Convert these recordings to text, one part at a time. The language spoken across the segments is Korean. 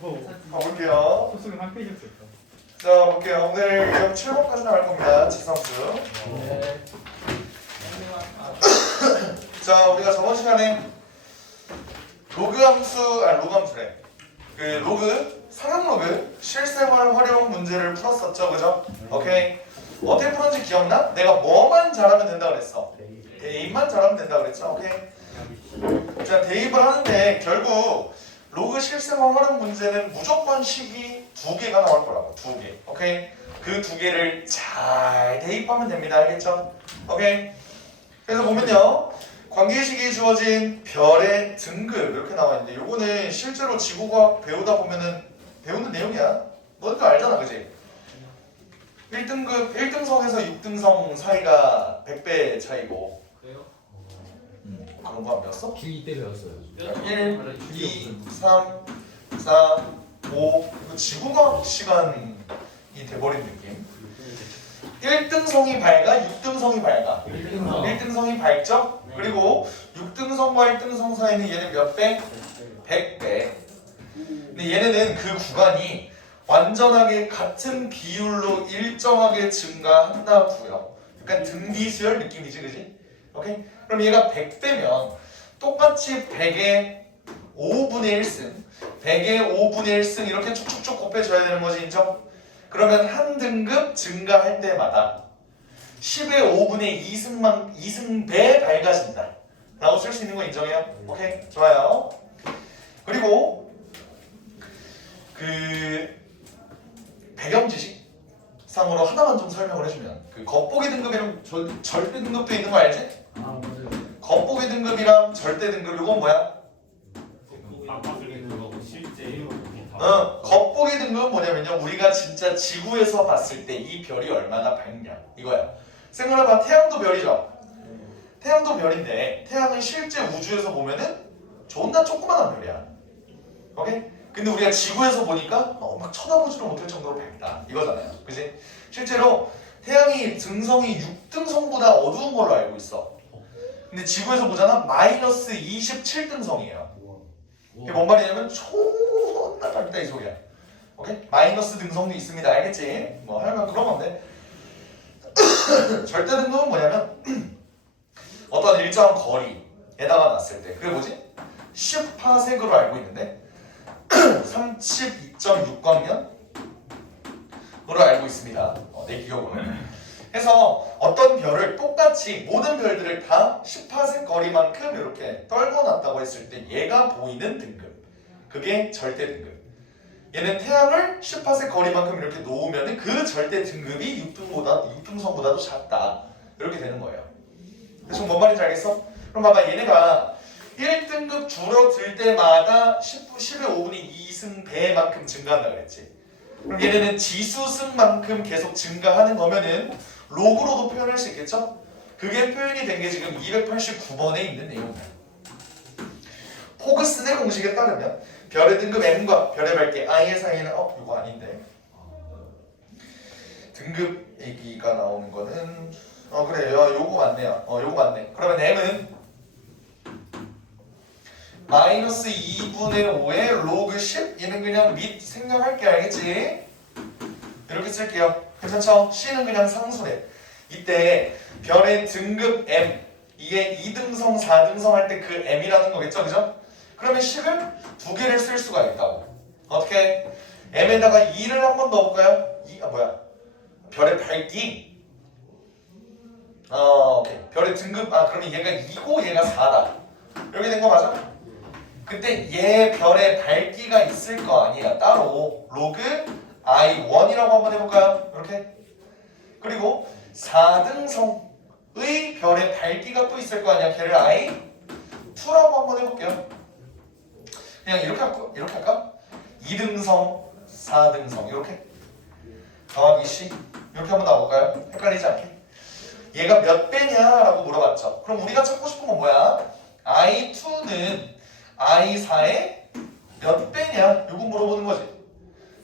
가볼게요. 소수는 한 페이지였어요. 자, 볼게요. 오늘 유형 7번까지 나갈 겁니다. 지성수. 자, 우리가 저번 시간에 로그함수래. 그 로그, 상형 로그, 실생활 활용 문제를 풀었었죠, 그죠? 오케이. 어떻게 풀었는지 기억나? 내가 뭐만 잘하면 된다 그랬어. 대입만 잘하면 된다 그랬죠, 오케이. 자, 대입을 하는데 결국 로그 실생활 활용 문제는 무조건 식이 2개가 나올 거라고. 2개. 오케이. 그 2개를 잘 대입하면 됩니다. 알겠죠? 오케이. 그래서 보면요, 관계식이 주어진 별의 등급 이렇게 나와 있는데, 요거는 실제로 지구과학 배우다 보면은 배우는 내용이야. 너도 알잖아, 그지? 1등급 1등성에서 6등성 사이가 100배 차이고. 그래요? 그런 거 안 배웠어? 중2 때 배웠어요. 1, 2, 3, 4, 5. 이거 지구과학 시간이 돼버린 느낌. 1등성이 밝아, 6등성이 밝아. 1등성이 밝죠? 그리고 6등성과 1등성 사이는 얘는 몇 배? 100배. 근데 얘네는 그 구간이 완전하게 같은 비율로 일정하게 증가한다고요. 약간 등비수열 느낌이지, 그지? 오케이? 그럼 얘가 100배면 똑같이 100의 5분의 1승, 100의 5분의 1승 이렇게 쭉쭉쭉 곱해줘야 되는 거지, 인정? 그러면 한 등급 증가할 때마다 10의 5분의 2승배 밝아진다 라고 쓸 수 있는 거 인정해요? 오케이? 좋아요. 그리고 그 배경 지식 상으로 하나만 좀 설명을 해주면, 그 겉보기 등급이랑 절대 등급도 있는 거 알지? 아 맞아요. 겉보기 등급이랑 절대 등급 이건 뭐야? 겉보기 등급은 뭐냐면요, 우리가 진짜 지구에서 봤을 때 이 별이 얼마나 밝냐 이거야. 생각해봐. 태양도 별이죠. 태양도 별인데 태양은 실제 우주에서 보면은 존나 조그만한 별이야. 오케이? 근데 우리가 지구에서 보니까 막 쳐다보지도 못할 정도로 밝다 이거잖아요, 그지? 실제로 태양이 등성이 6등성보다 어두운 걸로 알고 있어. 근데 지구에서 보잖아, 마이너스 27등성이에요. 그게 뭔 말이냐면 존나 밝다 이 소리야. 오케이? 마이너스 등성도 있습니다, 알겠지? 뭐 하여간 그런 건데 절대 등급은 뭐냐면 어떤 일정한 거리에다가 놨을 때, 그게 뭐지? 10파섹으로 알고 있는데 32.6광년으로 알고 있습니다. 내 기억으로는. 해서 어떤 별을 똑같이 모든 별들을 다 10파섹 거리만큼 이렇게 떨궈놨다고 했을 때 얘가 보이는 등급, 그게 절대 등급. 얘는 태양을 10파섹 거리만큼 이렇게 놓으면 그 절대 등급이 6등성보다도 작다 이렇게 되는 거예요. 대충 뭔 말인지 알겠어? 그럼 봐봐, 얘네가 1등급 줄어들 때마다 10의 5분의 2승 배만큼 증가한다 그랬지. 그럼 얘네는 지수승만큼 계속 증가하는 거면은 로그로도 표현할 수 있겠죠? 그게 표현이 된 게 지금 289번에 있는 내용이야. 포그슨의 공식에 따르면 별의 등급 n과 별의 밝기 i의 사이에는 이거 아닌데, 등급 얘기가 나오는 거는 그래요, 요거 맞네요. 요거 맞네. 그러면 m은 마이너스 2분의 5의 로그 10. 얘는 그냥 밑 생략할게, 알겠지? 이렇게 쓸게요. 괜찮죠? C는 그냥 상수래. 이때 별의 등급 M, 이게 2등성, 4등성 할 때 그 M이라는 거겠죠? 그죠? 그러면 10을 2개를 쓸 수가 있다고. 어떻게? M에다가 2를 한번 넣어볼까요? 2가 뭐야? 별의 밝기. 오케이. 별의 등급, 그러면 얘가 2고 얘가 4다. 이렇게 된 거 맞아? 그때 얘 별의 밝기가 있을 거 아니야. 따로 로그 I1이라고 한번 해볼까요? 이렇게. 그리고 4등성의 별의 밝기가 또 있을 거 아니야. 걔를 I2라고 한번 해볼게요. 그냥 이렇게 할까? 2등성, 4등성 이렇게 더하기 C 이렇게 한번 나와볼까요? 헷갈리지 않게. 얘가 몇 배냐라고 물어봤죠. 그럼 우리가 찾고 싶은 건 뭐야? I2는 I4의 몇 배냐? 요거 물어보는 거지.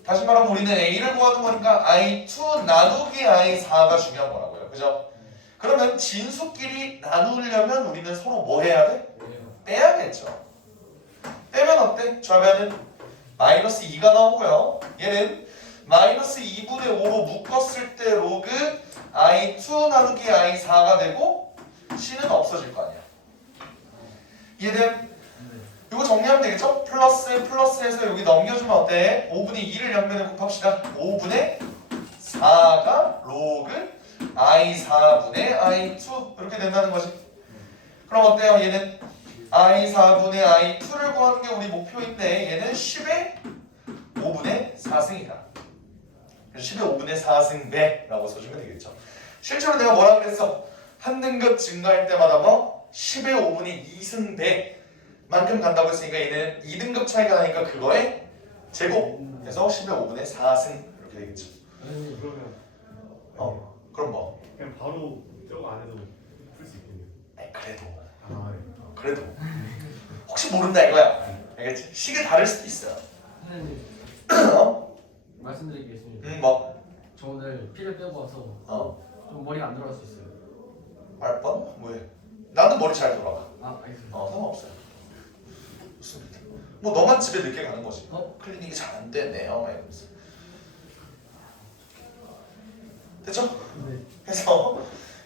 다시 말하면 우리는 A를 구하는 거니까 I2 나누기 I4가 중요한 거라고요. 그죠? 그러면 진수끼리 나누려면 우리는 서로 뭐 해야 돼? 빼야겠죠. 빼면 어때? 좌변은 마이너스 2가 나오고요. 얘는 마이너스 2분의 5로 묶었을 때 로그 i2 나누기 i4가 되고 c는 없어질 거 아니야. 이해돼? 이거 정리하면 되겠죠? 플러스 플러스해서 여기 넘겨주면 어때? 5분의 2를 양면에 곱합시다. 5분의 4가 로그 i4분의 i2 이렇게 된다는 거지. 그럼 어때요? 얘는 i4분의 i2를 구하는 게 우리 목표인데 얘는 10의 5분의 4승이다. 10의 5분의 4승배라고 써주면 되겠죠. 실제로 내가 뭐라 그랬어? 한 등급 증가할 때마다 뭐 10의 5분의 2승배만큼 간다고 했으니까 얘는 2등급 차이가 나니까 그거에 제곱해서 10의 5분의 4승 이렇게 되겠죠. 그러면 그럼 뭐? 그냥 바로 저거 안 해도 풀 수 있겠네요. 아니, 그래도 아, 네. 그래도 혹시 모른다 이거야. 알겠지? 식이 다를 수도 있어요. 말씀드리겠습니다. 뭐? 저 오늘 피를 빼고 와서 좀 머리가 안 돌아갈 수 있어요. 알바? 왜? 나는 머리 잘 돌아가. 알겠습니다. 상관없어요. 좋습니다. 뭐 너만 집에 늦게 가는 거지. 어? 클리닉이 잘 안 되네요. 막 이러면서. 됐죠? 네. 그래서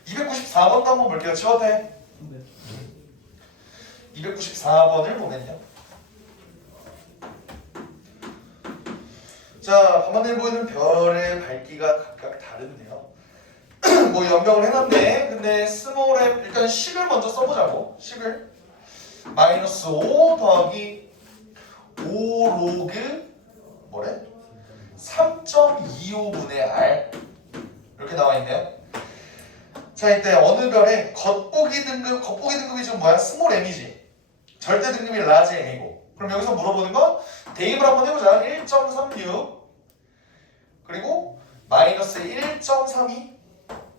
294번도 한번 볼게요. 치워도 돼? 네. 294번을 보면요. 자, 밤하늘 보이는 별의 밝기가 각각 다른데요. 뭐 연병을 해놨네. 근데 스몰 앱 일단 10을 먼저 써보자고. 10을 마이너스 5 더하기 5 로그 뭐래? 3.25분의 r 이렇게 나와있네요. 자, 이때 어느 별에 겉보기 등급이 지금 뭐야? 스몰 m이지. 절대 등급이 라지 m이고. 그럼 여기서 물어보는 건 대입을 한번 해보자. 1.36 그리고 마이너스 1.32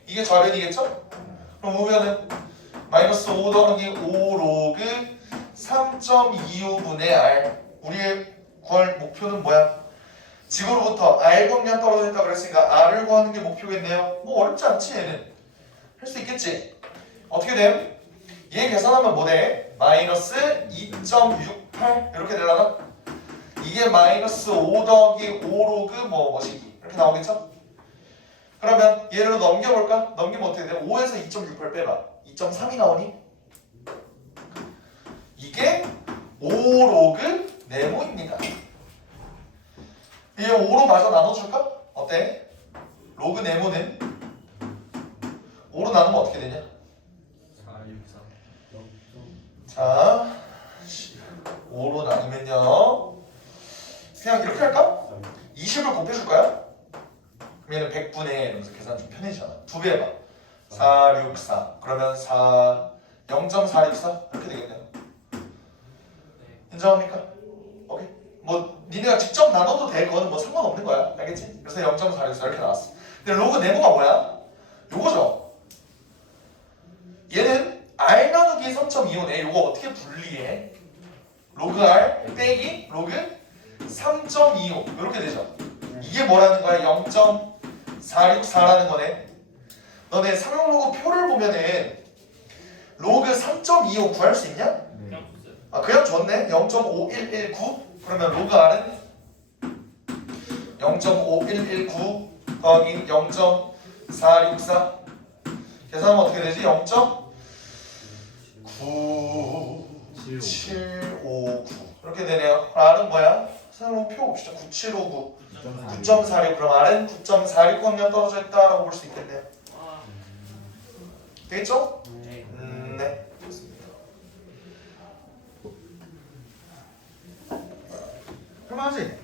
이게 절연이겠죠? 그럼 우변은 마이너스 5 더하기 5 로그 3.25분의 r. 우리의 구할 목표는 뭐야? 지구로부터 r 광량 떨어졌다 그랬으니까 r을 구하는 게 목표겠네요. 뭐 어렵지 않지 얘는. 할 수 있겠지. 어떻게 됨? 얘 계산하면 뭐 돼? 마이너스 2.68 이렇게 되려나? 이게 마이너스 5 더하기 5 로그 뭐시기 이렇게 나오겠죠? 그러면 얘를 넘겨볼까? 넘기면 어떻게 돼? 5에서 2.68 빼봐. 2.3이 나오니? 이게 5 로그 네모입니다. 얘 5로 마저 나눠줄까? 어때? 로그 네모는 5로 나누면 어떻게 되냐? 4, 6, 4. 자, 5로 나누면요. 그냥 이렇게 할까? 20을 곱해줄까요? 그러면 100분의 이러면서 계산 좀 편해지잖아. 2배 해봐. 4, 6, 4. 그러면 0.464 이렇게 되겠네요. 인정합니까? 오케이. 뭐 니네가 직접 나눠도 돼. 그거는 뭐 상관없는 거야. 알겠지? 그래서 0.464 이렇게 나왔어. 근데 로그 네모가 뭐야? 요거죠. 얘는 r 나누기 3.25네. 요거 어떻게 분리해? 로그 r 빼기 로그 3.25 이렇게 되죠. 이게 뭐라는 거야? 0.464라는 거네. 너네 상용로그 표를 보면은 로그 3.25 구할 수 있냐? 그냥 아, 그냥 줬네. 0.5119 그러면 로그 r은 0.5119 더하기 0.464 계산하면 어떻게 되지? 0.9759 이렇게 되네요. r은 뭐야? 상용로그 표 봅시다. 9759 9.46 그럼 r은 9.46 광량 떨어져 있다라고 볼 수 있겠네요. 되겠죠? 네. 좋습니다. 할만하지?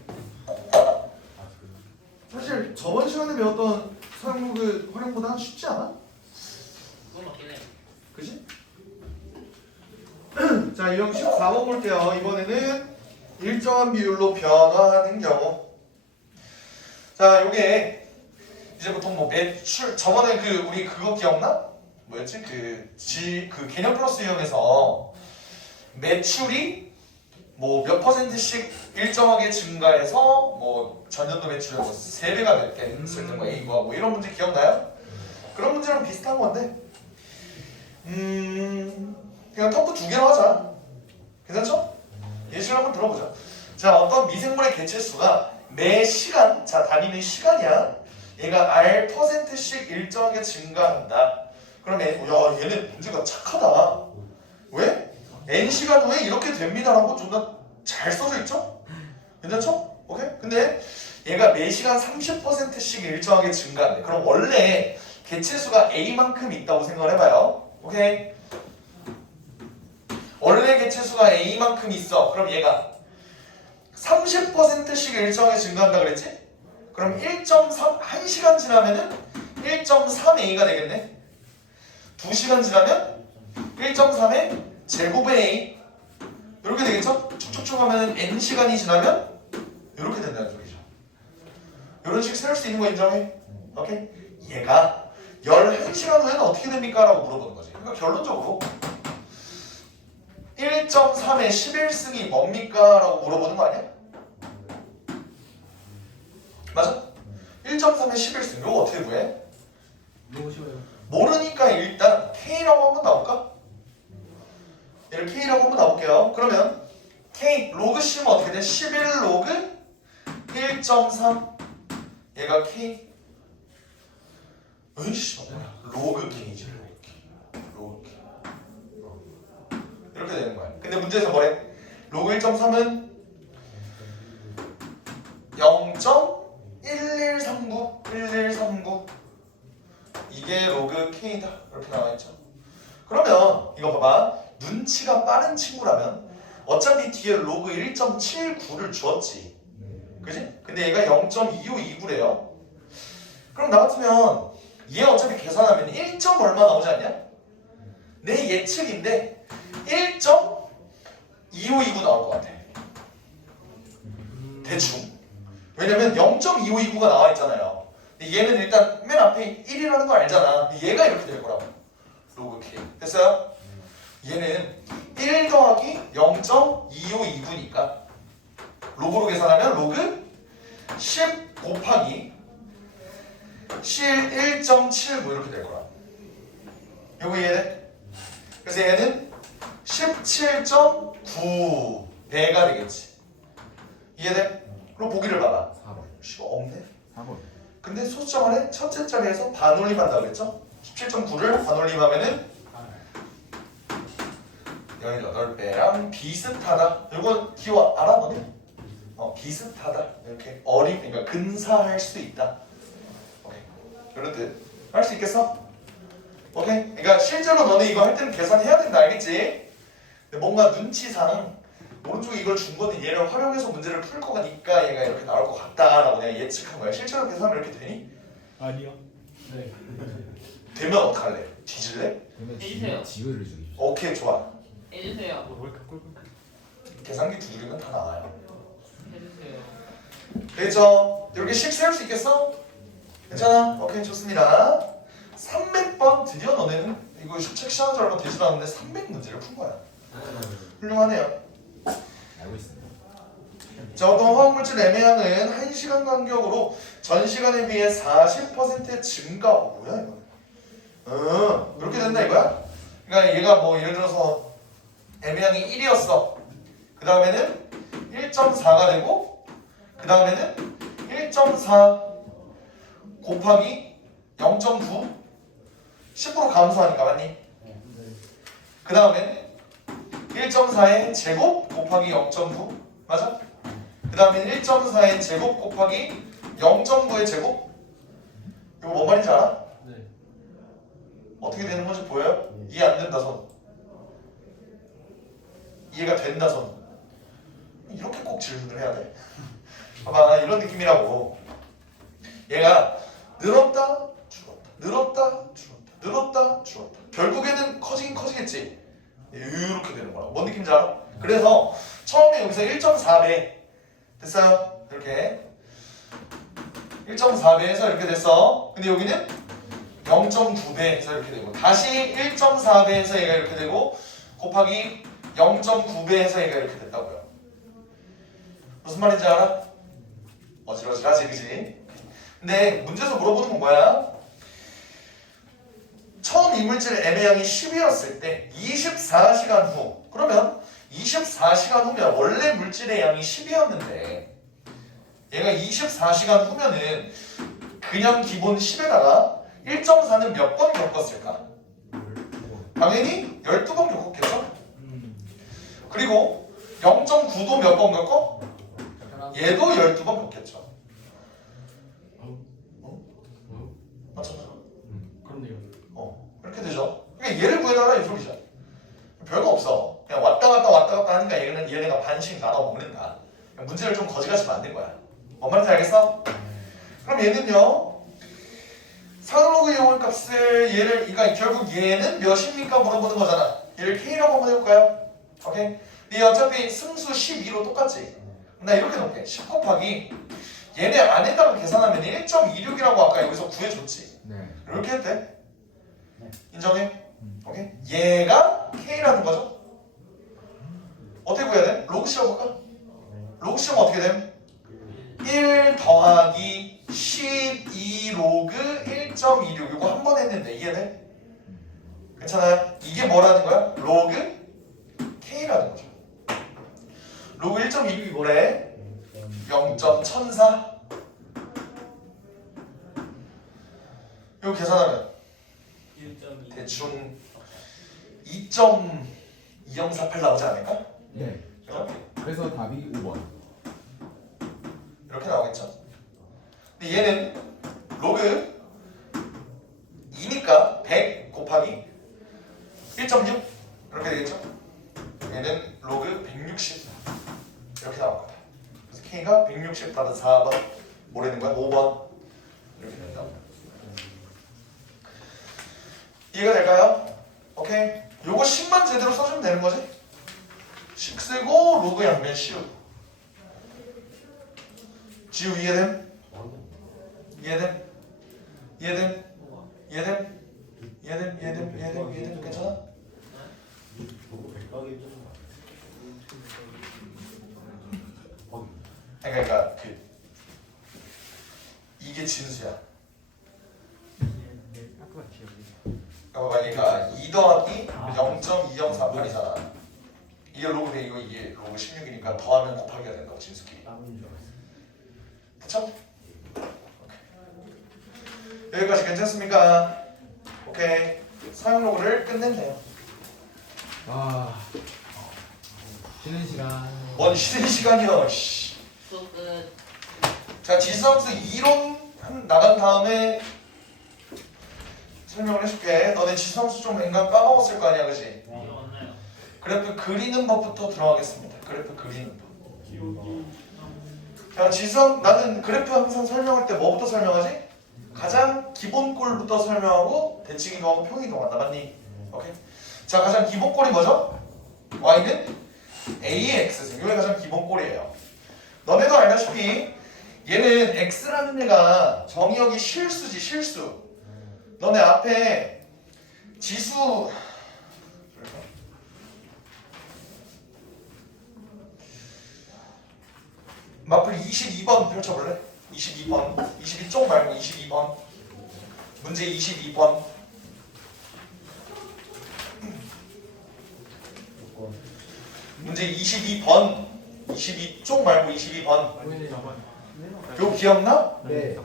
사실 저번 시간에 배웠던 사용로그 활용보다 쉽지 않아? 그거 맞긴 해. 그지? 자, 유형 14번 볼게요. 이번에는 일정한 비율로 변화하는 경우. 자, 요게 이제 보통 뭐 매출 저번에 우리 그거 기억나? 뭐였지? 그 개념 플러스 유형에서 매출이 뭐 몇 %씩 일정하게 증가해서 뭐 전년도 매출이 뭐 3배가 됐을 때 뭐 A 구하고 뭐 이런 문제 기억나요? 그런 문제랑 비슷한 건데 그냥 터프 2개로 하자. 괜찮죠? 예시를 한번 들어보자. 자, 어떤 미생물의 개체수가 매 시간, 자 다니는 시간이야. 얘가 R%씩 일정하게 증가한다. 그럼 얘는 문제가 착하다. 왜? N시간 후에 이렇게 됩니다라고 존나 잘 써져 있죠? 괜찮죠? 오케이? 근데 얘가 매 시간 30%씩 일정하게 증가한대. 그럼 원래 개체수가 A만큼 있다고 생각을 해봐요. 오케이? 원래 개체수가 A만큼 있어. 그럼 얘가 30%씩 일정하게 증가한다 그랬지? 그럼 1.3, 1시간 지나면은 1.3A가 되겠네? 2시간 지나면 1.3의 제곱의 A 이렇게 되겠죠? 쭉쭉쭉 하면 N시간이 지나면 이렇게 된다는 소리죠. 이런 식 세울 수 있는 거 인정해? 오케이? 얘가 11시간 후에는 어떻게 됩니까? 라고 물어보는 거지. 그러니까 결론적으로 1.3의 11승이 뭡니까? 라고 물어보는 거 아니야? 맞아? 1.3의 11승 이거 어떻게 구해? 너무 쉬워요. 모르니까 일단 K라고 한번 나올까? 얘를 K라고 한번 나올게요. 그러면 K 로그 씌우면 어떻게 돼? 11 로그 1.3 얘가 K 으이씨 로그 K지 로그 K 이렇게 되는 거야. 근데 문제에서 뭐래? 로그 1.3은 0.1139 이게 로그 K다 이렇게 나와있죠. 그러면 이거 봐봐. 눈치가 빠른 친구라면 어차피 뒤에 로그 1.79를 주었지. 그지? 근데 얘가 0.2529래요. 그럼 나 같으면 얘 어차피 계산하면 1. 얼마 나오지 않냐? 내 예측인데 1.2529 나올 것 같아. 대충. 왜냐면 0.2529가 나와 있잖아요. 근데 얘는 일단 맨 앞에 1이라는 거 알잖아. 얘가 이렇게 될 거라고. 로그 K. 됐어요? 얘는 1 더하기 0.2529니까 로그로 계산하면 로그 10 곱하기 실 1.79 이렇게 될 거야. 요거 이해돼? 그래서 얘는 17.9배가 되겠지. 이해돼? 그럼 보기를 봐봐. 4번. 씨발 없네. 4번. 근데 소수점안에 첫째 자리에서 반올림한다고 그랬죠? 17.9를 반올림하면은 18배랑 비슷하다. 이건 기호 알아 너네? 비슷하다. 이렇게 그러니까 근사할 수 있다. 오케이. 이런 뜻. 할 수 있겠어? 오케이. 그러니까 실제로 너네 이거 할 때는 계산해야 된다. 알겠지? 근데 뭔가 눈치상 오른쪽에 이걸 준 거는 얘를 활용해서 문제를 풀 거니까 얘가 이렇게 나올 것 같다라고 내가 예측한 거야. 실제로 계산하면 이렇게 되니? 아니요. 네. 되면 어떡할래? 뒤질래? 해주세요. 지효를 주기. 오케이 좋아. 해주세요. 왜 이렇게 꿀꿀? 계산기 두드리면 다 나와요. 해주세요. 되겠죠? 이렇게 식 세울 수 있겠어? 괜찮아? 오케이 좋습니다. 300번 드디어 너네는 이거 책 시작한 지 얼마 되지도 않았는데 300문제를 푼 거야. 훌륭하네요. 알고 있습니다. 자, 어떤 화학물질 애매양은 1시간 간격으로 전 시간에 비해 40%의 증가. 뭐야 이거? 이렇게 된다 이거야? 그러니까 얘가 뭐 예를 들어서 애매양이 1이었어. 그 다음에는 1.4가 되고 그 다음에는 1.4 곱하기 0.9 10% 감소하니까 맞니? 그 다음에는 1.4의 제곱 곱하기 0.9 맞아? 그 다음에 1.4의 제곱 곱하기 0.9의 제곱. 이거 뭔 말인지 알아? 네. 어떻게 되는 건지 보여요? 이해 안 된다 손. 이해가 된다 손. 이렇게 꼭 질문을 해야 돼. 봐봐 이런 느낌이라고. 얘가 늘었다 줄었다 늘었다 줄었다 늘었다 줄었다 결국에는 커지긴 커지겠지. 이렇게 되는 거라고. 뭔 느낌인지 알아? 그래서 처음에 여기서 1.4배 됐어요? 이렇게 1.4배에서 이렇게 됐어. 근데 여기는 0.9배에서 이렇게 되고 다시 1.4배에서 얘가 이렇게 되고 곱하기 0.9배에서 얘가 이렇게 됐다고요. 무슨 말인지 알아? 어지러지하지 그지? 근데 문제에서 물어보는 건 뭐야? 처음 이물질 애매양이 10이었을 때 24시간 후 그러면 24시간 후면 원래 물질의 양이 10이었는데 얘가 24시간 후면은 그냥 기본 10에다가 1.4는 몇 번 겪었을까? 당연히 12번 겪었겠죠? 그리고 0.9도 몇 번 겪어? 얘도 12번 겪겠죠. 맞잖아. 그렇네요. 이렇게 되죠. 그러니까 얘를 구해달라 이 소리죠. 별거 없어. 그냥 왔다 갔다 하니까 얘네가 반씩 나눠 먹는다. 문제를 좀 거지같이 만든 거야. 뭔 말인지 알겠어? 그럼 얘는요. 상로그 이용할 값을 그러니까 결국 얘는 몇입니까 물어보는 거잖아. 얘를 K라고 한번 해볼까요? 오케이? 얘 어차피 승수 12로 똑같지? 나 이렇게 놓을게. 10 곱하기 얘네 안에다가 계산하면 1.26이라고 아까 여기서 구해줬지? 네. 이렇게 해도 돼? 인정해? 오케이? 얘가 K라는 거죠? 어떻게 구해야 돼? 로그 씌워볼까? 로그 씌우면 어떻게 돼? 1 더하기 12 로그 1.26 이거 한 번 했는데 이해돼? 괜찮아요? 이게 뭐라는 거야? 로그 K라는 거죠. 로그 1.26이 뭐래? 0.1004 이거 계산하면 대충 2.2048 나오지 않을까? 네. 그죠? 그래서 답이 5번. 이렇게 나오겠죠. 근데 얘는 로그 2니까 100 곱하기 1.6 이렇게 되겠죠. 얘는 로그 160 이렇게 나올 거다. 그래서 K가 160 다른 4번 뭐라는 거야? 5번 이렇게 된다. 이해가 될까요? 오케이. 요거 10만 제대로 써주면 되는 거지. 10 쓰고 로그 양면 씌우. 지우 이해됨? 이해됨? 이해됨? 이해됨? 이해됨? 괜찮아? 그러니까 이게 진수야. 그러니까 2 더하기 0.2048이잖아. 이게 로그 100이고 이게 로그 16이니까 더하면 곱하기가 된다고 진수끼리. 그쵸? 오케이. 여기까지 괜찮습니까? 오케이. 사용 로그를 끝냈네요. 아. 쉬는 시간. 뭔 쉬는 시간이야. 씨. 수업 끝. 자, 지수함수 이론 나간 다음에 설명을 해줄게. 너네 지수함수 좀 인간 까먹었을 거 아니야, 그지? 일어났나요? 그래프 그리는 법부터 들어가겠습니다. 그래프 그리는 법. 자, 지수함 나는 그래프 항상 설명할 때 뭐부터 설명하지? 가장 기본 꼴부터 설명하고 대칭 이동하고 평 이동한다, 맞니? 오케이. 자, 가장 기본 꼴이 뭐죠? y는 a의 x승. 이게 가장 기본 꼴이에요. 너네도 알다시피 얘는 x라는 애가 정의역이 실수지, 실수. 너네 앞에 지수 마플 22번 펼쳐볼래? 22번 22쪽 말고 22번 문제 22번 문제 22번 22쪽 말고 22번 이거 기억나? 네.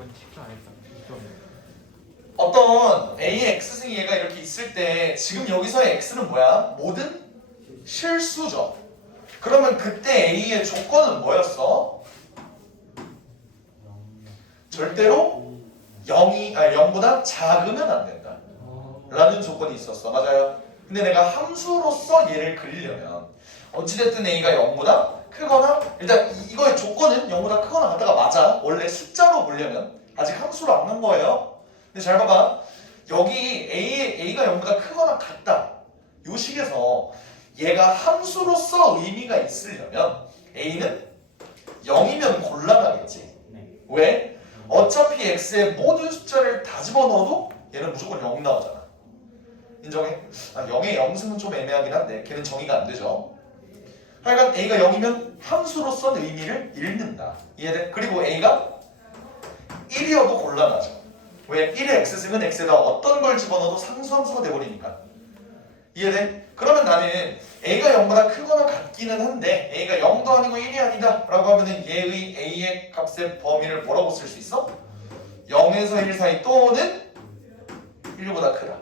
어떤 A의 X승이 얘가 이렇게 있을 때 지금 여기서의 X는 뭐야? 모든 실수죠. 그러면 그때 A의 조건은 뭐였어? 절대로 0보다 작으면 안 된다 라는 조건이 있었어. 맞아요. 근데 내가 함수로서 얘를 그리려면 어찌됐든 A가 0보다 크거나 일단 이거의 조건은 0보다 크거나 같다가 맞아. 원래 숫자로 보려면 아직 함수로 안 간 거예요. 근데 잘 봐봐. 여기 A가 0보다 크거나 같다. 요 식에서 얘가 함수로서 의미가 있으려면 A는 0이면 곤란하겠지. 왜? 어차피 X의 모든 숫자를 다 집어넣어도 얘는 무조건 0 나오잖아. 인정해? 0의 0승은 좀 애매하긴 한데 걔는 정의가 안 되죠. 하여간 A가 0이면 함수로서는 의미를 잃는다. 이해돼? 그리고 A가 1이어도 곤란하죠. 왜? 1의 X승은 X에다 어떤 걸 집어넣어도 상수함수가 돼버리니까. 이해돼? 그러면 나는 A가 0보다 크거나 같기는 한데 A가 0도 아니고 1이 아니다 라고 하면은 얘의 A의 값의 범위를 뭐라고 쓸 수 있어? 0에서 1 사이 또는 1보다 크다.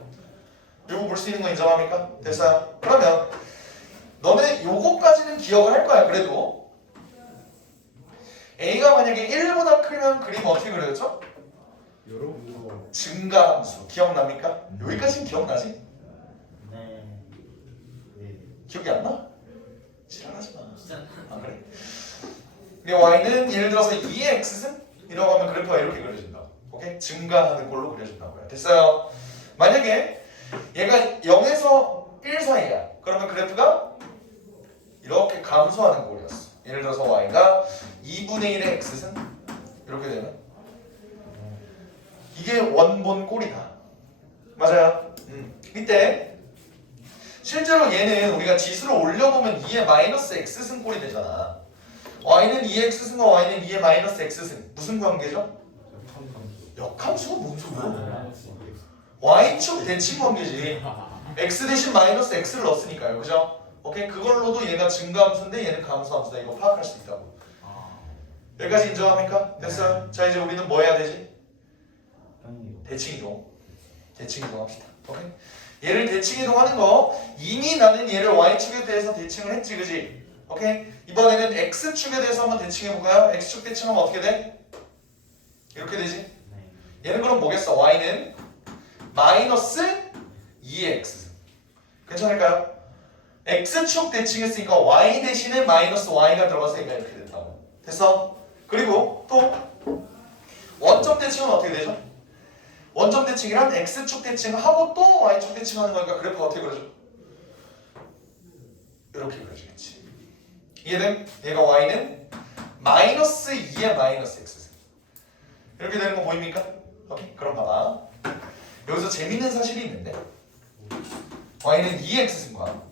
이거 볼 수 있는 거 인정합니까? 됐어요? 그러면 너네 요거까지는 기억을 할 거야. 그래도 A가 만약에 1보다 크면 그림 어떻게 그려졌죠? 여러분 증가함수 기억납니까? 여기까지는 기억나지? 네. 기억이 안 나? 지랄하지 마. 진짜 아 그래? 근데 y는 예를 들어서 2의 x승? 이라고 하면 그래프가 이렇게 그려진다. 오케이? 증가하는 걸로 그려진다고요. 됐어요? 만약에 얘가 0에서 1 사이야. 그러면 그래프가 이렇게 감소하는 꼴이었어. 예를 들어서 y가 2분의 1의 x승? 이렇게 되면 이게 원본 꼴이다. 맞아요? 이때 실제로 얘는 우리가 지수를 올려보면 2의 마이너스 x승 꼴이 되잖아. y는 2의 x승과 y는 2의 마이너스 x승 무슨 관계죠? 역함수가 뭔 소리야? y축 대칭 관계지. x 대신 마이너스 x를 넣었으니까요. 그죠? 오케이? 그걸로도 얘가 증가함수인데 얘는 감소함수다. 이거 파악할 수 있다고. 여기까지 인정합니까? 됐어요? 자 이제 우리는 뭐 해야 되지? 대칭이동. 대칭이동 합시다. 오케이? 얘를 대칭이동하는 거 이미 나는 얘를 y축에 대해서 대칭을 했지. 그지? 오케이? 이번에는 x축에 대해서 한번 대칭해볼까요? x축 대칭하면 어떻게 돼? 이렇게 되지? 얘는 그럼 뭐겠어? y는 마이너스 2x 괜찮을까요? x축 대칭했으니까 y 대신에 마이너스 y가 들어가서 얘가 이렇게 됐다고. 됐어? 그리고 또 원점 대칭은 어떻게 되죠? 원점 대칭이란 x축 대칭하고 또 y축 대칭하는 거니까 그래프가 어떻게 그려져? 이렇게 그려지겠지. 이해됨? 얘가 y는 마이너스 2의 마이너스 x 이렇게 되는 거 보입니까? 오케이? 그럼 봐봐. 여기서 재밌는 사실이 있는데 y는 2x승과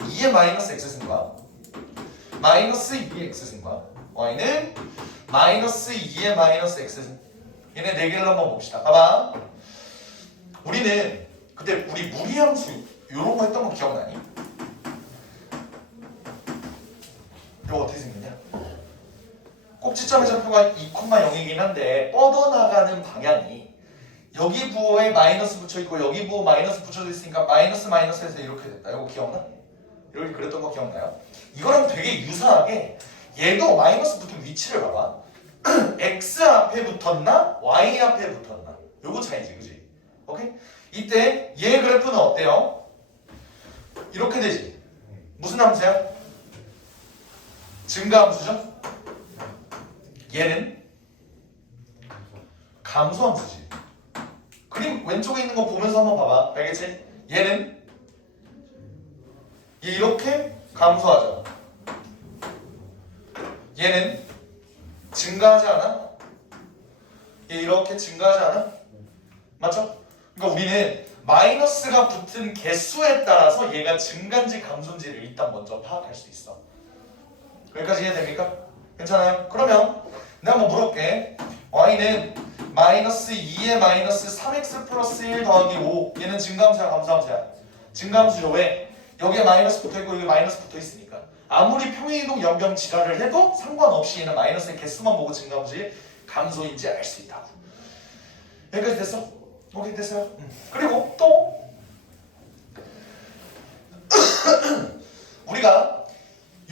2의 마이너스 x승과 마이너스 2의 x승과 y는 마이너스 2의 마이너스 x승 얘네 4개를 한번 봅시다. 봐봐. 우리는 그때 우리 무리함수 요런 거 했던 거 기억나니? 이거 어떻게 생겼냐? 꼭지점의 좌표가 2,0이긴 한데 뻗어나가는 방향이 여기 부호에 마이너스 붙여있고 여기 부호 마이너스 붙여져 있으니까 마이너스 마이너스에서 이렇게 됐다. 이거 기억나? 이렇게 그렸던 거 기억나요? 이거랑 되게 유사하게 얘도 마이너스 붙은 위치를 봐봐. x 앞에 붙었나? y 앞에 붙었나? 요거 차이지. 그지? 오케이? 이때 얘 그래프는 어때요? 이렇게 되지. 무슨 함수야? 증가함수죠? 얘는 감소함수지. 그림 왼쪽에 있는 거 보면서 한번 봐봐. 알겠지? 얘는 얘 이렇게 감소하죠. 얘는 증가하지 않아? 얘 이렇게 증가하지 않아? 맞죠? 그러니까 우리는 마이너스가 붙은 개수에 따라서 얘가 증가인지 감소인지를 일단 먼저 파악할 수 있어. 여기까지 이해됩니까? 괜찮아요? 그러면 내가 한번 물어볼게. y는 마이너스 2의 마이너스 3x 플러스 1 더하기 5 얘는 증가함수야 감소함수야? 증가함수죠. 왜? 여기에 마이너스 붙어있고 여기 마이너스 붙어있으니까 아무리 평행이동 연변 지랄을 해도 상관없이 얘는 마이너스의 개수만 보고 증가함수지 감소인지 알 수 있다고. 여기까지 됐어? 오케이 됐어요? 그리고 또 우리가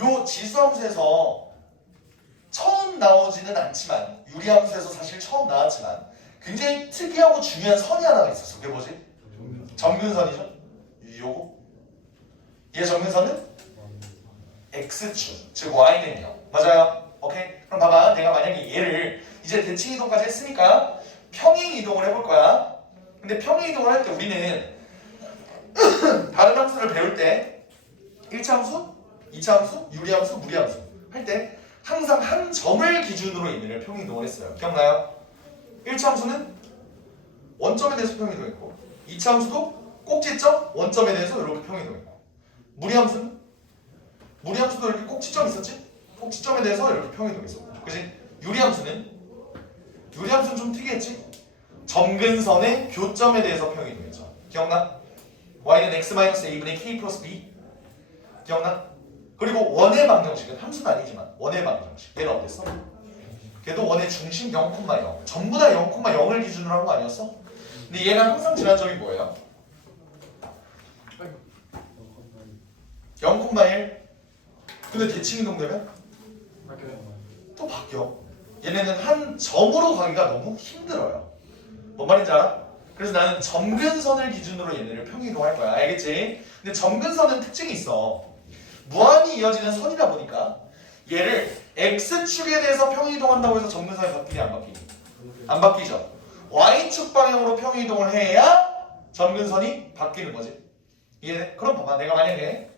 요 지수함수에서 처음 나오지는 않지만 유리함수에서 사실 처음 나왔지만 굉장히 특이하고 중요한 선이 하나가 있었어. 그게 뭐지? 점근선이죠. 요거 얘 점근선은 x축 즉 y는 0 맞아요. 오케이? 그럼 봐봐. 내가 만약에 얘를 이제 대칭이동까지 했으니까 평행이동을 해볼 거야. 근데 평행이동을 할 때 우리는 다른 함수를 배울 때 1차 함수, 2차 함수, 유리함수, 무리함수 할 때 항상 한 점을 기준으로 얘네를 평행이동을 했어요. 기억나요? 1차 함수는 원점에 대해서 평행이동했고 2차 함수도 꼭지점, 원점에 대해서 이렇게 평행이동했고 무리함수는? 무리함수도 이렇게 꼭지점 있었지? 꼭지점에 대해서 이렇게 평행이동했어. 그치? 유리함수는? 유리함수는 좀 특이했지? 점근선의 교점에 대해서 평행이동했죠. 기억나? y는 x-a분의 k 플러스 b. 기억나? 그리고 원의 방정식은 함수는 아니지만 원의 방정식 얘는 어땠어? 걔도 원의 중심 0,0 전부 다 0,0을 기준으로 한 거 아니었어? 근데 얘는 항상 지난 점이 뭐예요? 0,1 근데 대칭 이동되면 또 바뀌어. 얘네는 한 점으로 가기가 너무 힘들어요. 뭔 말인지 알아? 그래서 나는 점근선을 기준으로 얘네를 평이동할 거야. 알겠지? 근데 점근선은 특징이 있어. 무한히 이어지는 선이다 보니까 얘를 x축에 대해서 평이동한다고 해서 점근선이 바뀌니 안 바뀌니? 안 바뀌죠. y축 방향으로 평이동을 해야 점근선이 바뀌는 거지. 이해돼? 그럼 봐봐. 내가 만약에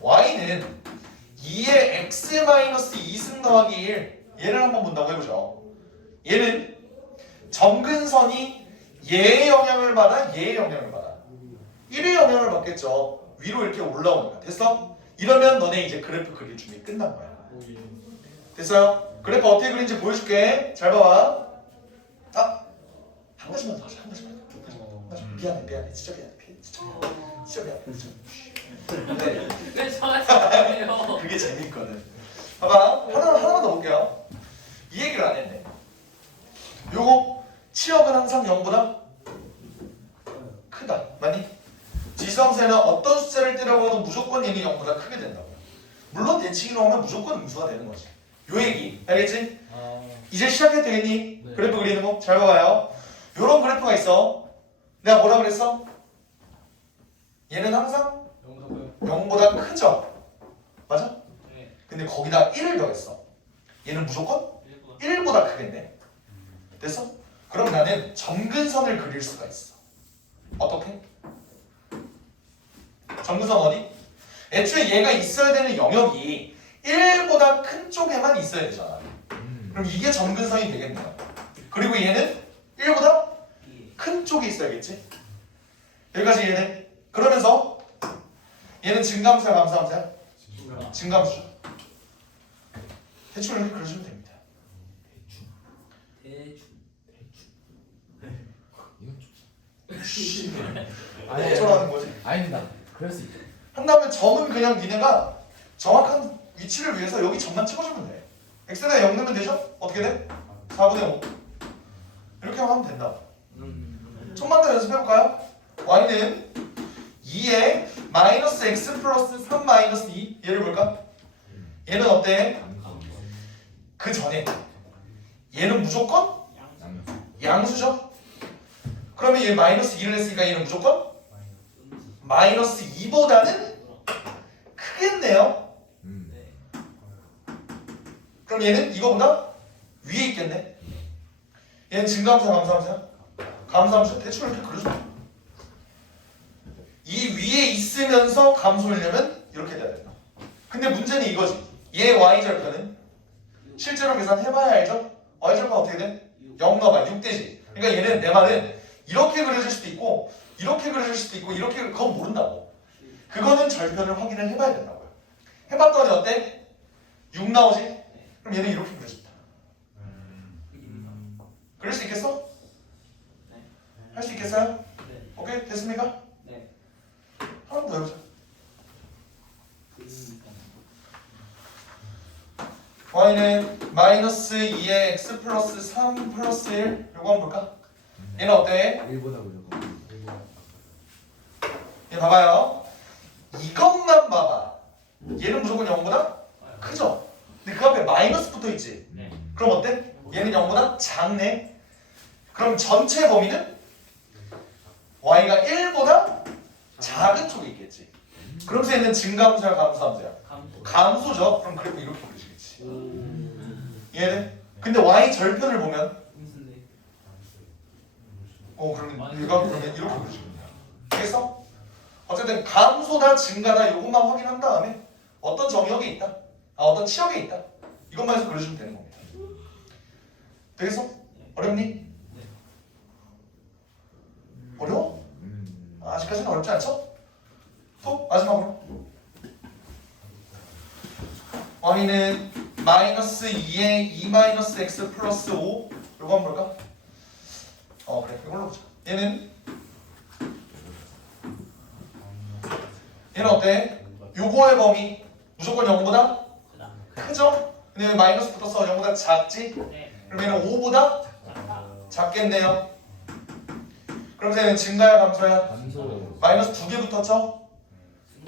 y는 2의 x-2승 더하기 1 얘를 한번 본다고 해보죠. 얘는 점근선이 얘의 영향을 받아 얘의 영향을 받아 1의 영향을 받겠죠. 위로 이렇게 올라오니까. 됐어? 이러면 너네 이제 그래프 그릴 준비 끝난 거야. 됐어요? 그래프 어떻게 그리는지 보여줄게. 잘 봐봐. 아! 한 가지만 더 하자. 한 가지만 미안해 진짜 미안해 진짜 미안해 근데 왜 저한테 그래요? 그게 재밌거든. 봐봐. 하나만 더 볼게요. 이 얘기를 안 했네. 요거 치역은 항상 0보다 크다. 맞니? 지수함수에는 어떤 숫자를 떼려고 해도 무조건 얘는 0보다 크게 된다고요. 물론 대칭으로 하면 무조건 음수가 되는 거지. 요 얘기. 알겠지? 이제 시작해도 되겠니? 네. 그래프 그리는 거? 잘 봐봐요. 요런 그래프가 있어. 내가 뭐라 그랬어? 얘는 항상 0보다 크죠? 맞아? 네. 근데 거기다 1을 더했어. 얘는 무조건 1보다 크겠네. 됐어? 그럼 나는 점근선을 그릴 수가 있어. 어떻게? 점근선 어디? 애초에 얘가 있어야 되는 영역이 1보다 큰 쪽에만 있어야 되잖아. 그럼 이게 점근선이 되겠네요. 그리고 얘는 1보다 큰 쪽에 있어야겠지? 여기까지 이해돼? 그러면서 얘는 증감수야 감수함수야? 증감수죠. 대충 이렇게 그려주면 됩니다. 어쩌라는 거지? 아닙니다. 그럴 수 있죠. 한 다음에 점은 그냥 니네가 정확한 위치를 위해서 여기 점만 찍어주면 돼. x에다 0 넣으면 되죠? 어떻게 돼? 4분의 5 이렇게 하면 된다. 좀만 더 연습해볼까요? y는 2에 마이너스 x 플러스 3 마이너스 2 얘를 볼까? 얘는 어때? 그 전에 얘는 무조건 양수죠? 그러면 얘 마이너스 2를 했으니까 얘는 무조건 마이너스 2보다는 크겠네요. 그럼 얘는 이거보다 위에 있겠네. 얘는 증가함수 감수함수야? 감수함수 대충 이렇게 그려줘. 이 위에 있으면서 감소하려면 이렇게 돼야 된다. 근데 문제는 이거지. 얘 y절편은 실제로 계산해봐야 알죠? y절편 어떻게 돼? 0 넣어봐. 6되지. 그러니까 얘는 내 말은 이렇게 그려질 수도 있고 이렇게 그려질 수도 있고 이렇게 그건 모른다고. 그거는 절편을 확인을 해봐야 된다고요. 해봤더니 어때? 6 나오지? 그럼 얘는 이렇게 그려진다. 그릴 수 있겠어? 할 수 있겠어요? 오케이 됐습니까? 네. 하나 더 해보자. y는 마이너스 2의 x 플러스 3 플러스 1 요거 한번 볼까? 얘는 어때? 1보다 무조건. 얘 봐봐요. 이것만 봐봐. 얘는 무조건 0보다 크죠? 근데 그 앞에 마이너스 붙어있지? 네. 그럼 어때? 얘는 0보다 작네. 그럼 전체 범위는 y가 1보다 작은 쪽에 있겠지. 그러면서 얘는 증가함수야 감소함수야? 감소죠. 그럼 그래프 이렇게 그리시겠지. 이해돼? 근데 y 절편을 보면 그러면 얘가 그러면 이렇게 그리시면 돼요. 알겠어? 어쨌든 감소다 증가다 요것만 확인한 다음에 어떤 정역에 있다, 어떤 치역에 있다 이것만 해서 그려주면 되는 겁니다. 되겠어? 어렵니? 어려워? 아직까지는 어렵지 않죠? 또 마지막으로 y는 마이너스 2에 2 마이너스 x 플러스 5 요거 한번 볼까? 그래 이걸로 보자. 얘는 얘는 어때? 요거의 범위 무조건 0보다 크죠? 근데 왜 마이너스 붙어서 0보다 작지? 네. 그럼 얘는 5보다 작겠네요. 그럼 얘는 증가야 감소야? 감소. 마이너스 2개 붙었죠?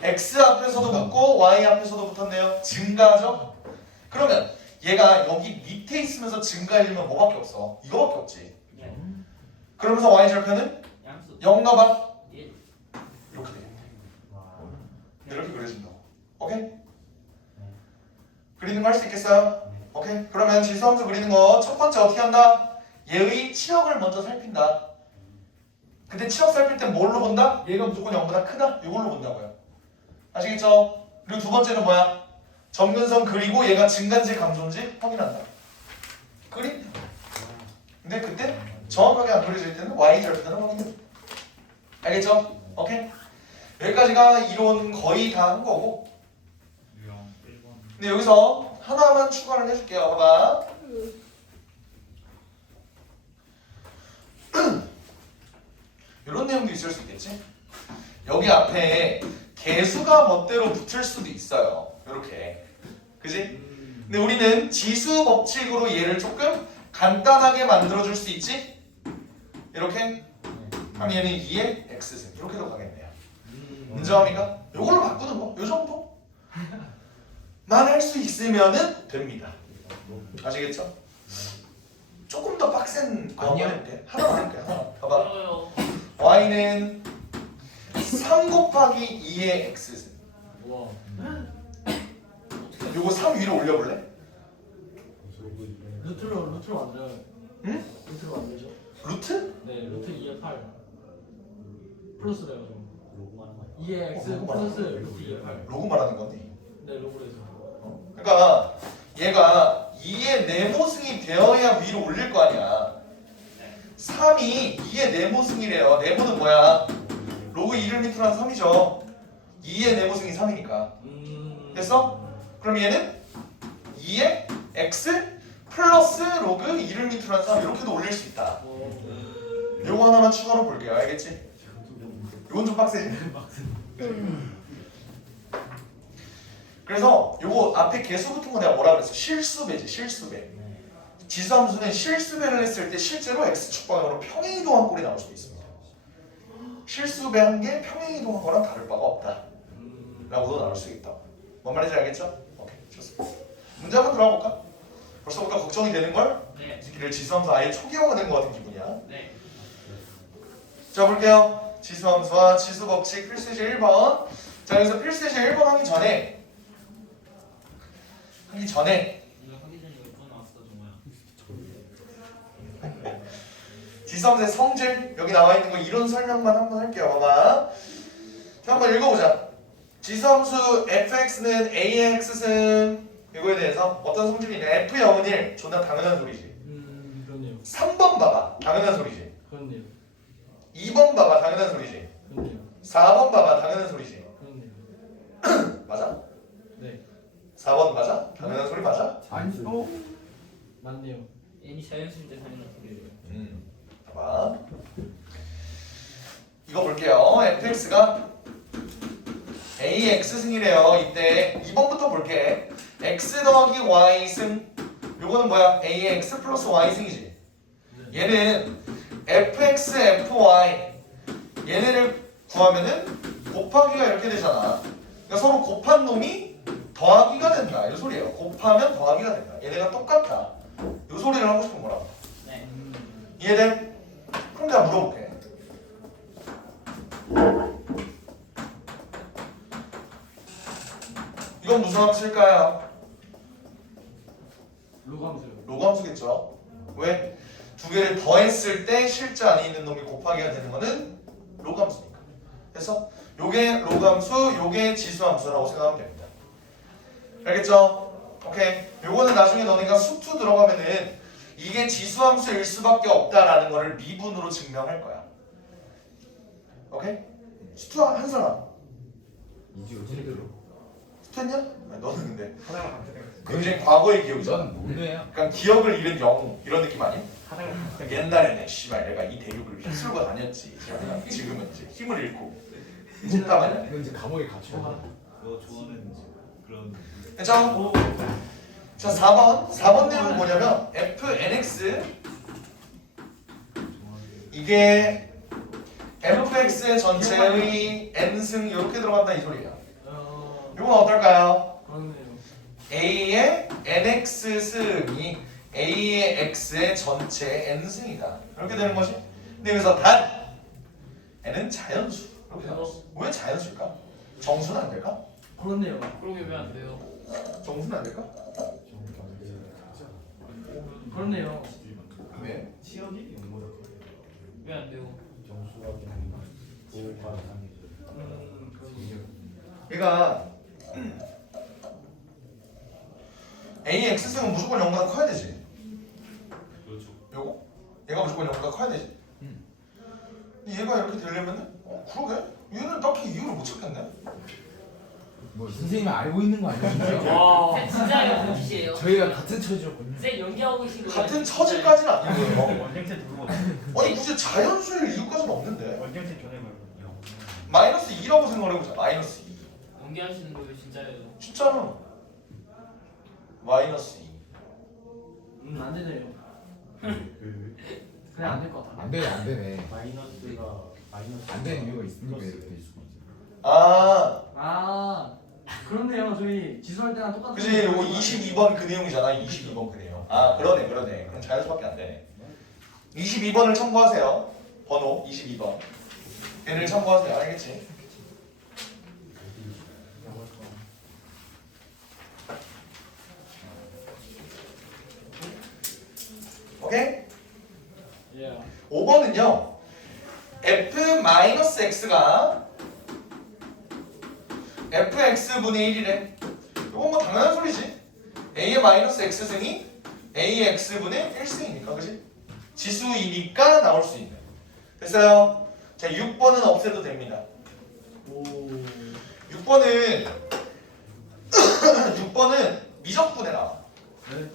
x 앞에서도 붙고 y 앞에서도 붙었네요. 증가죠? 그러면 얘가 여기 밑에 있으면서 증가하려면 뭐밖에 없어? 이거밖에 없지. 네. 그러면서 y 절편은 양수. 0 넣어봐. 1. 이렇게 돼. 이렇게 그려진다고. 오케이? 그리는 거 할 수 있겠어요? 오케이? 그러면 지수함수 그리는 거 첫 번째 어떻게 한다? 얘의 치역을 먼저 살핀다. 근데 치역 살필 때 뭘로 본다? 얘가 무조건 0보다 크다? 이걸로 본다고요. 아시겠죠? 그리고 두 번째는 뭐야? 점근선 그리고 얘가 증가인지 감소인지 확인한다. 그린다. 근데 그때 정확하게 안 그려질 때는 y 절편으로 확인됩니다. 알겠죠? 오케이? 여기까지가 이론 거의 다 한 거고. 근데 여기서 하나만 추가를 해줄게요. 봐봐. 이런 내용도 있을 수 있겠지? 여기 앞에 개수가 멋대로 붙을 수도 있어요. 이렇게. 그지? 근데 우리는 지수 법칙으로 얘를 조금 간단하게 만들어줄 수 있지? 이렇게? 그럼 얘는 2의 x승. 이렇게도 가겠네요. 인정합니까? 이걸로 바꾸는 거. 요 정도? 만 할 수 있으면은 됩니다. 아시겠죠? 조금 더 빡센 거 아니요. 할게. 하나만 할게. 하나. 봐봐. 어려워요. y는 3 곱하기 2의 x승. 우와. 요거 3 위로 올려볼래? 루트로 만들어요. 응? 루트로 만들죠. 루트? 네, 루트 2의 8 플러스 돼가지고 2의 x 로그 플러스 루트 2의 8. 로그 말하는 건데. 네, 로그로 해서. 그러니까 얘가 2의 네모승이 되어야 위로 올릴 거 아니야. 3이 2의 네모승이래요. 네모는 뭐야? 로그 2를 밑으로 한 3이죠. 2의 네모승이 3이니까. 됐어? 그럼 얘는 2의 x 플러스 로그 2를 밑으로 한 3 이렇게도 올릴 수 있다. 요거 하나만 추가로 볼게요. 알겠지? 요건 좀 빡세지? 그래서 요거 앞에 개수 붙은 거 내가 뭐라 그랬어? 실수배지, 실수배. 지수함수는 실수배를 했을 때 실제로 x축 방향으로 평행이동한 꼴이 나올 수도 있습니다. 실수배한 게 평행이동한 거랑 다를 바가 없다 라고도 나올 수 있다. 뭔 말인지 알겠죠? 오케이, 좋습니다. 문제 한번 들어가 볼까? 벌써부터 걱정이 되는 걸? 네. 이를 지수함수 아예 초기화가 된 것 같은 기분이야. 네. 자, 볼게요. 지수함수와 지수법칙 필수예제 1번. 자, 여기서 필수예제 1번 하기 전에 이거 하기 전에 몇 번 왔어, 정말. 지수함수의 성질 여기 나와 있는 거 이론 설명만 한번 할게요. 봐봐. 자, 한번 읽어보자. 지수함수 fx는 ax승 이거에 대해서 어떤 성질이냐? f0은 1 존나 당연한 소리지. 그렇네요. 3번 봐봐 당연한 소리지. 그렇네요. 2번 봐봐 당연한 소리지. 그렇네요. 4번 봐봐 당연한 소리지. 그렇네요. 맞아? 네. 4번 맞아? 당연한 소리 맞아? 아니 또 맞네요. 애니 자연스러운데 당연한 소리예요. 봐봐. 이거 볼게요. fx가 ax승이래요. 이때 2번부터 볼게. x 더하기 y승. 요거는 뭐야? ax 플러스 y승이지. 얘는 fx, fy 얘네를 구하면은 곱하기가 이렇게 되잖아. 그러니까 서로 곱한 놈이 더하기가 된다. 이 소리예요. 곱하면 더하기가 된다. 얘네가 똑같다. 이 소리를 하고 싶은 거라고. 네. 이해돼? 그럼 내가 물어볼게. 이건 무슨 함수일까요? 로그 함수요. 로그 함수겠죠. 왜? 두 개를 더했을 때 실제 안에 있는 놈이 곱하기가 되는 거는 로그 함수니까. 그래서 요게 로그 함수, 요게 지수 함수라고 생각하면 됩니다. 알겠죠? 오케이. 요거는 나중에 너네가 수투 들어가면은 이게 지수 함수일 수밖에 없다라는 거를 미분으로 증명할 거야. 오케이? 수투 한 사람. 이제 어떻게 수투했냐? 아니, 너는 근데 하나가 갑자기 굉장히 과거의 기억이잖아. 넌 모르야. 약간 기억을 잃은 영웅 이런 느낌 아니야? 하나가 옛날에는 씨발 내가 이 대륙을 휩쓸고 다녔지. 지금은 이제 힘을 잃고 묻다만. 이거 이제 감옥에 갇혀. 너 좋아하는 그런 됐죠? 자 4번 내용은 뭐냐면 fnx 이게 fx의 전체의 n승 이렇게 들어간다 이 소리예요. 이건 어떨까요? 그렇네요. a의 nx 승이 a의 x의 전체 n승이다 이렇게 되는 거지. 근데 여기서 단 n은 자연수 이렇게 나왔어. 왜 자연수일까? 정수는 안 될까? 그렇네요. 그러게 왜 안 돼요? 정수는 안 될까? 그렇네요. 왜? 치역이 용모다 왜 안 돼요? 정수가 그냥 부호가 그렇네요. 얘가 a x승은 무조건 0보다 커야 되지. 그렇죠. 요거? 얘가 무조건 0보다 커야 되지. 근데 얘가 이렇게 되려면은 그러게? 얘는 딱히 이유를 못 찾겠네. 뭐 선생님이 알고 있는 거 아니에요? 와. 쌤 진짜 이거 뭔 짓이에요? 저희가 같은 처지였거든요. 쌤 연기하고 계신 거 같은 처지까지는 아니고요. 원쟁체 누르고 아니 굳이 자연수일 이유까지는 없는데. 원쟁체 전에 말거든요. 마이너스 2라고 생각을 해보자. 마이너스 2. 연기하시는 거예요 진짜예요? 진짜는 마이너스 2. 안 되네요. 그 그냥 안 될 것 같아. 안 되네 안 되네. 마이너스가 마이너스 안 되는 이유가 있으니까 이렇게 될 수가 있지. 아, 그렇네요. 저희 지수할 때랑 똑같은. 그지? 요거 22번 그 내용이잖아. 22번 그 내용. 그러네. 그럼 자연수밖에 안 되네. 22번을 참고하세요. 번호 22번. 얘를 참고하세요. 알겠지? 오케이? 예. 5번은요. f-x가 fx분의 1이래. 이건 뭐 당연한 소리지. a의 마이너스 x승이 a의 x분의 1승이니까 그지? 지수이니까 나올 수 있는. 됐어요? 자 6번은 없애도 됩니다. 오. 6번은 6번은 미적분에 나와. 네.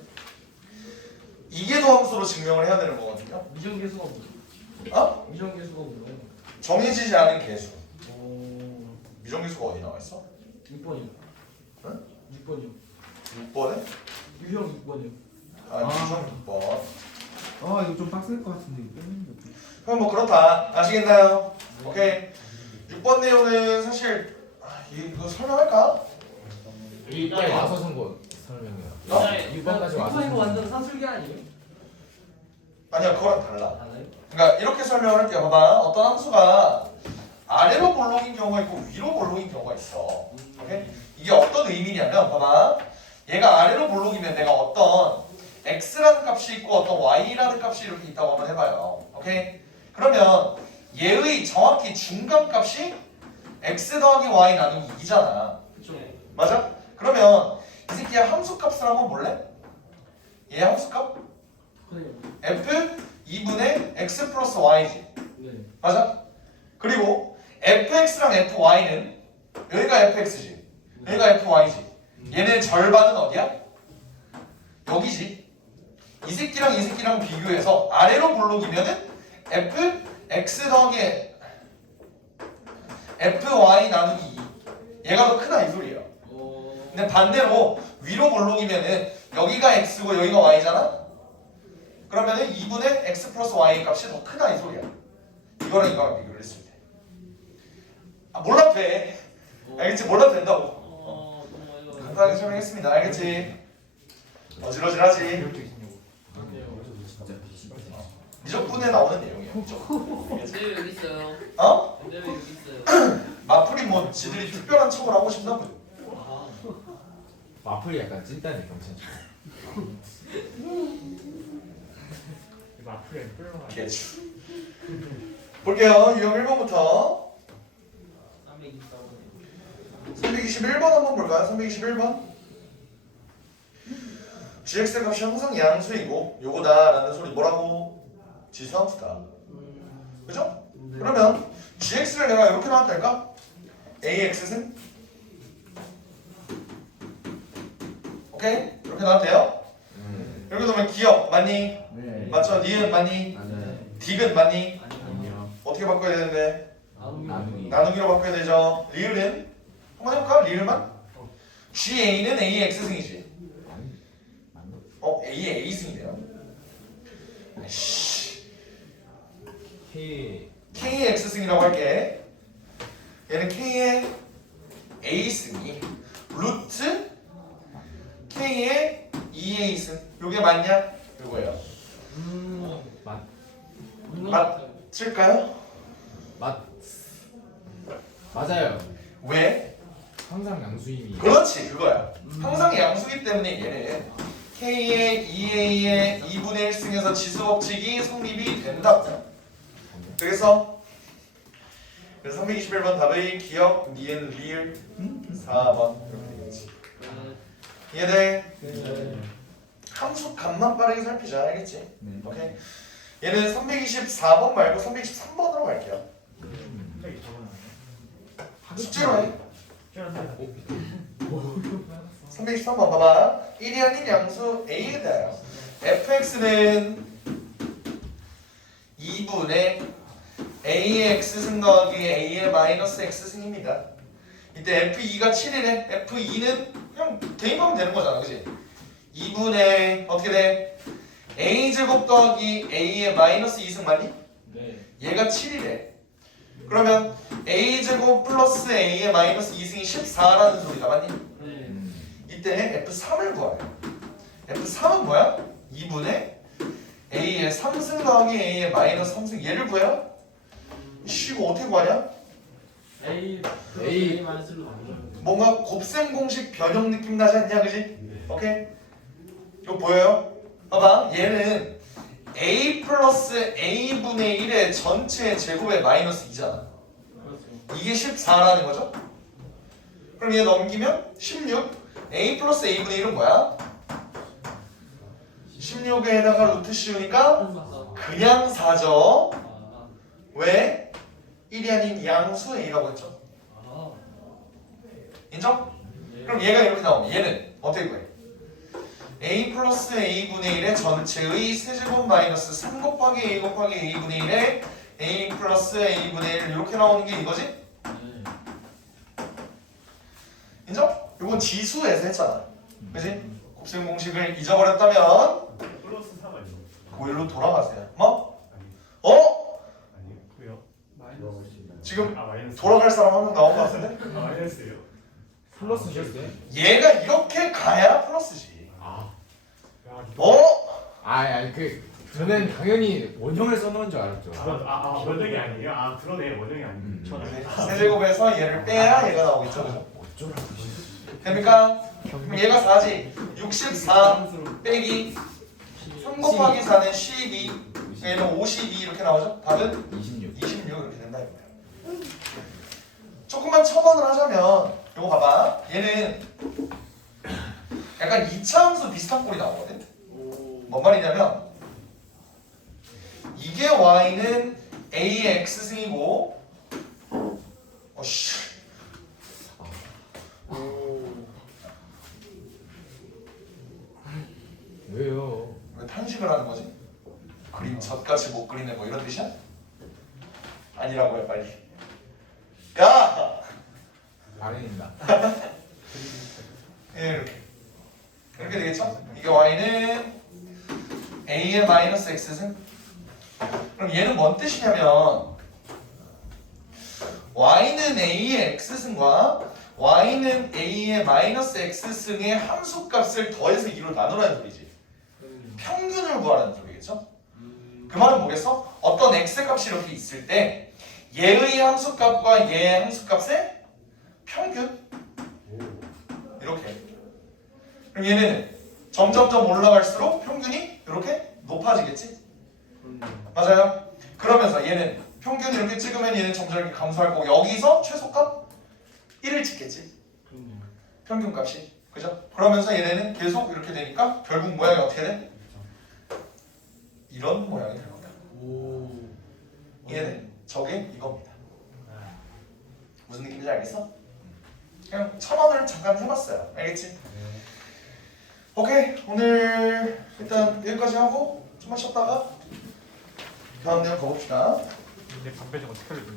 이계도 함수로 증명을 해야 되는 거거든요. 미정계수가 뭐죠? 어? 미정계수가 뭐예요? 정해지지 않은 계수. 오. 미정계수가 어디 나와 있어? 6번이요. 응? 6번이요. 6번에? 유형 6번이요. 미정 6번. 아 이거 좀 빡셀 것 같은데 이거 빼는 거. 그럼 뭐 그렇다. 아시겠나요? 오케이. 6번 내용은 사실 이거 설명할까? 이빨 와서 선거 설명해요. 어? 6번까지 와서. 이거 완전 산술기 아니에요? 아니야, 그거랑 달라. 달라요? 그러니까 이렇게 설명을 할게요. 봐봐. 어떤 함수가 아래로 볼록인 경우가 있고 위로 볼록인 경우가 있어. 오케이? 이게 어떤 의미냐면 봐봐. 얘가 아래로 볼록이면 내가 어떤 x라는 값이 있고 어떤 y라는 값이 이렇게 있다고 한번 해봐요. 오케이? 그러면 얘의 정확히 중간값이 x 더하기 y 나누기 2잖아. 그쵸. 맞아? 그러면 이 새끼의 함수값을 한번 볼래? 얘 함수값? 그래요. f 2분의 x 플러스 y지. 네. 맞아? 그리고 fx랑 fy는 여기가 fx지. 여기가 fy지. 얘네 절반은 어디야? 여기지. 이 새끼랑 이 새끼랑 비교해서 아래로 볼록이면은 fx 더하기 fy 나누기 2. 얘가 더 크다 이 소리예요. 근데 반대로 위로 볼록이면은 여기가 x고 여기가 y잖아? 그러면은 2분의 x 플러스 y 값이 더 크다 이 소리야. 이거랑 이거랑 비교를 했을 때. 몰라도 돼. 알겠지? 몰라도 된다고. 너무 어려워요. 간단하게 설명했습니다. 알겠지? 어지러지하지. 그렇네요. 진짜 비슷해. 미적분에 나오는 내용이에요. 근데 왜 여기 있어요? 어? 근데 왜 여기 있어요? 마플이 뭐 지들이 특별한 척을 하고 싶나 보죠. 마플이 약간 찐따네 경찰. 마플에 끌려가. 개추. 볼게요. 유형 1번부터 321번 한번 볼까요? 321번. gx의 값이 항상 양수이고 요거다라는 소리 뭐라고? 지수함수다. 그죠? 그러면 gx를 내가 이렇게 나왔달까? ax승? 오케이? 이렇게 나와도 돼요? 이렇게 놓으면 기억 맞니? 네. 맞죠? 니은 맞니? 네. 딕은 맞니? 아니요. 어떻게 바꿔야 되는데? 나누기. 나누기. 나누기로 바꿔야 되죠. 리을은 한번 해볼까? 리을만? GA는 A의 X승이지. A의 A승이래요. 아이씨. K K의 X승이라고 할게. 얘는 K의 A승이 루트 K의 2A승. 요게 맞냐? 요거예요. 맞 맞을까요? 맞아요. 왜? 항상 양수임이. 그렇지, 그거야. 항상 양수기 때문에 얘는 K의 2A의 2분의 1승에서 지수법칙이 성립이 된다. 그래서 321번 답의 기억, 니은, 리을 4번 이렇게 되겠지. 이해돼? 함수 값만 빠르게 살피자, 알겠지? 네. 오케이. 얘는 324번 말고 323번으로 갈게요. 숙제로 해. 323번 봐봐. 1이 아닌 양수 A에 대하여 fx는 2분의 A의 x승 더하기 A의 마이너스 x승입니다. 이때 f2가 7이래. f2는 그냥 대입하면 되는 거잖아, 그치? 2분의 어떻게 돼? a제곱 더하기 A의 마이너스 2승 맞니? 네. 얘가 7이래. 그러면 a제곱 플러스 A의 마이너스 2승이 14라는 소리가 맞니? 네. 이때 F3을 구하래요. F3은 뭐야? 2분의 A의 3승 더하기 A의 마이너스 3승 얘를 구해요? 이거 어떻게 구하냐? A A 마이너스로 나누죠. 뭔가 곱셈 공식 변형 느낌 나지 않냐, 그지? 오케이? 이거 보여요? 봐봐, 얘는 A 플러스 A분의 1의 전체 제곱의 마이너스 2잖아. 그렇죠. 이게 14라는 거죠? 그럼 얘 넘기면 16. A 플러스 A분의 1은 뭐야? 16에다가 루트 씌우니까 그냥 4죠. 왜? 1이 아닌 양수 A라고 했죠. 인정? 그럼 얘가 이렇게 나오면 얘는 어떻게 구해? A 플러스 A분의 1의 전체의 세제곱 마이너스 3 곱하기 A 곱하기 A분의 1의 A 플러스 A분의 1 이렇게 나오는 게 이거지? 네. 인정? 이건 지수에서 했잖아. 그지? 곱셈 공식을 잊어버렸다면 플러스 3 아니에요? 고일로 돌아가세요. 뭐? 아니요. 어? 아니요. 왜요? 지금 마이너스. 돌아갈 사람 한 명 나온 것 같은데? 마이너스예요. 플러스셨어요? 얘가 이렇게 가야 플러스지. 아. 야, 어? 아니 저는 당연히 원형을 써놓은 줄 알았죠. 원형이 아니에요? 아, 그러네. 원형이 아니에요. 세제곱에서 얘를 빼야 얘가 나오겠죠. 그죠? 어쩌라고. 됩니까? 그럼 얘가 4지. 64 빼기 3 곱하기 4는 12. 얘는 52 이렇게 나오죠? 답은 26. 26 이렇게 된다 이거예요. 조금만 첨언을 하자면 이거 봐봐. 얘는 약간 2차 함수 비슷한 꼴이 나오거든. 뭔 말이냐면 이게 y는 a의 x승이고 어씨 왜요? 왜 탄식을 하는 거지? 그림 젖같이 못 그리네 뭐 이런 뜻이야? 아니라고 해 빨리. 야! 아닙니다. 예, 이렇게 되겠죠? 이게 y는 a의 마이너스 x승. 그럼 얘는 뭔 뜻이냐면 y는 a의 x승과 y는 a의 마이너스 x승의 함수값을 더해서 2로 나누라는 소리지. 평균을 구하라는 소리겠죠? 그 말은 뭐겠어? 어떤 x값이 이렇게 있을 때 얘의 함수값과 얘의 함수값의 평균 이렇게. 그럼 얘는 점점점 올라갈수록 평균이 이렇게 높아지겠지? 맞아요? 그러면서 얘는 평균 이렇게 찍으면 얘는 점점 이렇게 감소할 거고 여기서 최소값 1을 찍겠지? 평균값이. 그죠? 그러면서 얘네는 계속 이렇게 되니까 결국 모양이 어떻게 돼? 이런 모양이 될 거다. 이해돼? 저게 이겁니다. 무슨 느낌인지 알겠어? 그냥 첨언을 잠깐 해봤어요. 알겠지? 오케이, 오늘 일단 여기까지 하고 좀만 쉬었다가 다음 내용 가봅시다. 근데 반배정 어떻게 하려고